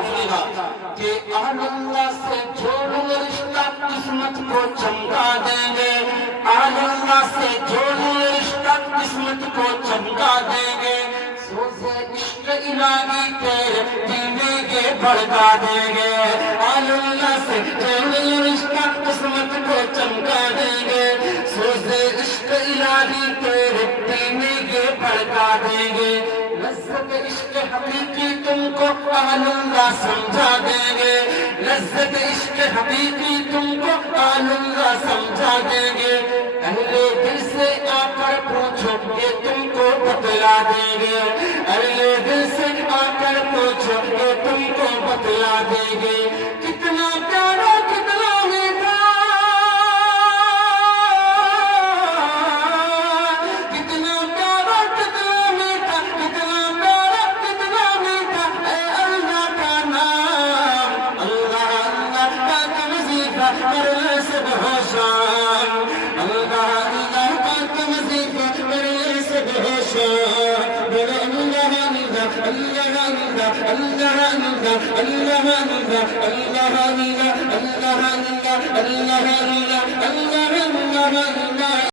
سنے گا کہ اہل اللہ سے جوڑو رشتہ قسمت کو چمکا دیں گے، اہل اللہ سے جوڑو رشتہ قسمت کو چمکا دیں گے، سوزے عشق الہی تیرے دینے کے بھڑکا دیں گے، اہل اللہ سے جوڑو رشتہ قسمت کو چمکا دیں گے، سوزے عشق الہی تیرے دینے کے بھڑکا دیں گے، لذت عشق حقیقی تم کو اہل اللہ سمجھا دیں گے، لذت عشق حقیقی تم کو اہل اللہ سمجھا دیں گے، اہل دل سے آ کر پوچھو کہ تم کو بتلا دیں گے، اہل دل سے آ کر پوچھو کہ تم کو بتلا دیں گے، کتنا پیارا کتنا میٹھا، کتنا پیارا کتنا میٹھا، کتنا پیارا کتنا میٹھا اے اللہ کا نام، اللہ اللہ کا وظیفہ کرنے سے بہوشان، اللہ اللہ کا وظیفہ کرنے سے بہوشان، اللہ اللہ اللہ اللہ اللہ اللہ اللہ اللہ اللہ اللہ اللہ اللہ اللہ اللہ اللہ